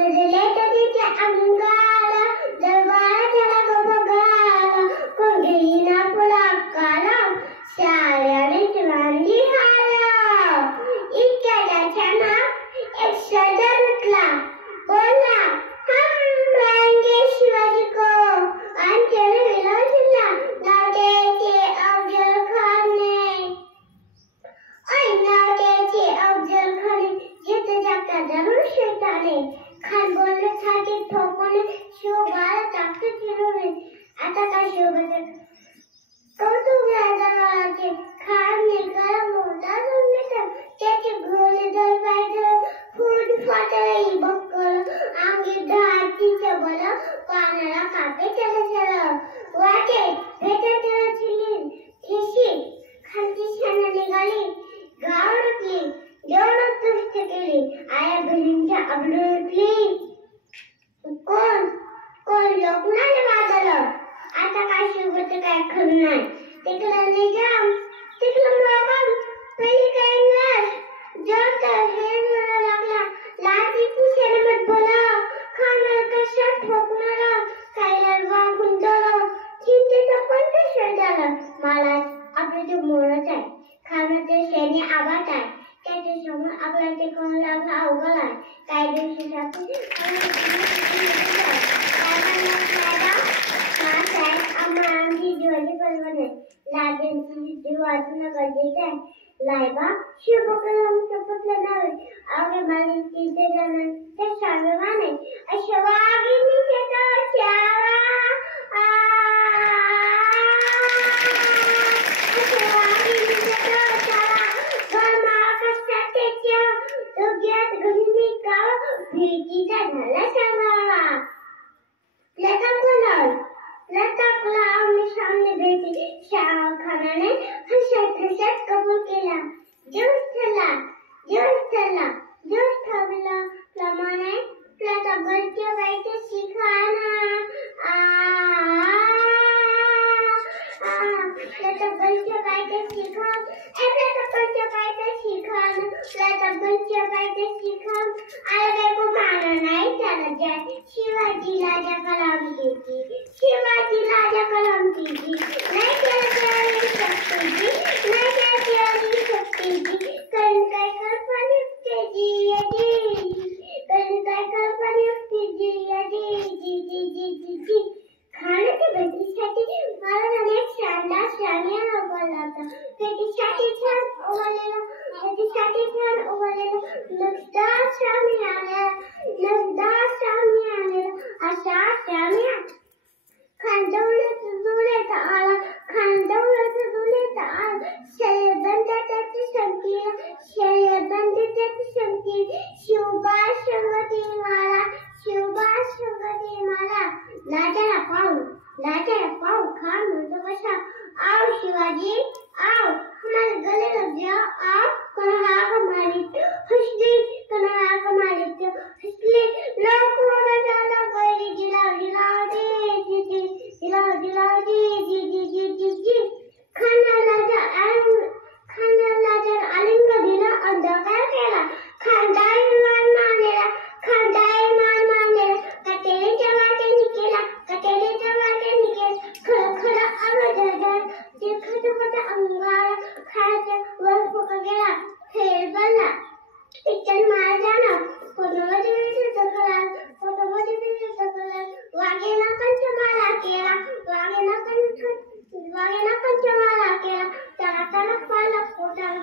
गजलेत तिच्या अंगाला दरबार त्याला गो बघायला कोण घेईना पुढाकाला साऱ्याने बांधली हाला इतक्या छान एक सदर उठला बोला हम रहेंगे शिवाजी को आणि त्याने विलासला नाव द्यायचे अफजल खानने नाव द्यायचे अफजल खान जिथे जाता जरूर शैताने खान बोलले छाती ठोकून शिवबाला टाकते चिरवणे आता काय शिवबाचे कौतुक झाले खान निघाला मोठा जमले त्याचे गोले दर पाहिजे फूट फाटली बक्कल अंगी धातीचे बल पाण्याला कापे त्याला सरळ वाटे भेटा त्याला चिलीन ठेशी खालची शान निघाली गाव रुटली जेवढं तुष्ट केली आया बहिणींच्या अबडुटली कोण कोण लोकनाने वाजलं आता काय शिवबाचं काय खरं नाही तिकडं निजाम तिकडं मोगल पहिली काय इंग्रज जग हे म्हणू लागला लाठी पुसेल मत बोला खाणार कशात ठोकणारा कायला वागून दर चिंतेचं पण कशा झालं मला आपलं ते मोरच आहे खानाचे शेणी आबाट आहे त्याच्या समोर आपला ते कोण लागला अवघड आहे काही दिवसासाठी आमची जीवाची परवाने लादेंची जीव वाचणं गरजेचं आहे लायबा शिवकलाम शपथलं नावे अवघे मालिक तिथे जाणार ते स्वाभिमाने अशा वाघिणीचे तो चारा भीतीचा झाला सांगा लता आमने सामने भेटी शाह खानाने हसत कबूल केला जोश ठरला प्रमाणे लता बलच्या बाईचे शिखाना लता बलच्या बाईचे शिखान आया को माना नाही त्याला जय शिवाजी राजा कलाम की नाही त्याला शक्ती करून काय कल्पना असते जी खाण्याच्या भजीसाठी मला अनेक शानदार शामियाना उभारला होता त्याच्यासाठी छान नजदार शामियाना अशा शामिया खानदौलत जुळत आला शर्यबंदाची संगती शिवबाज संगती मला लाजाला पाहून खान म्हणतो कसा आओ शिवाजी आओ हमारे गले लग जाओ आओ कन्हा हमारी हंसली लोगों ने जाना गई दिलाओ जी खाना लाजा आलिंग दिला और दगा केला खानदाई मान मानेला कटेरीच्या वाटेने केला खडा आवाज ते खटखट अंगाला खायचा वर फुका गेला फेर बनला पिक्चर मार जाना फोटोमध्ये वागेला पंचमाला केला त्याला पाला पोटाला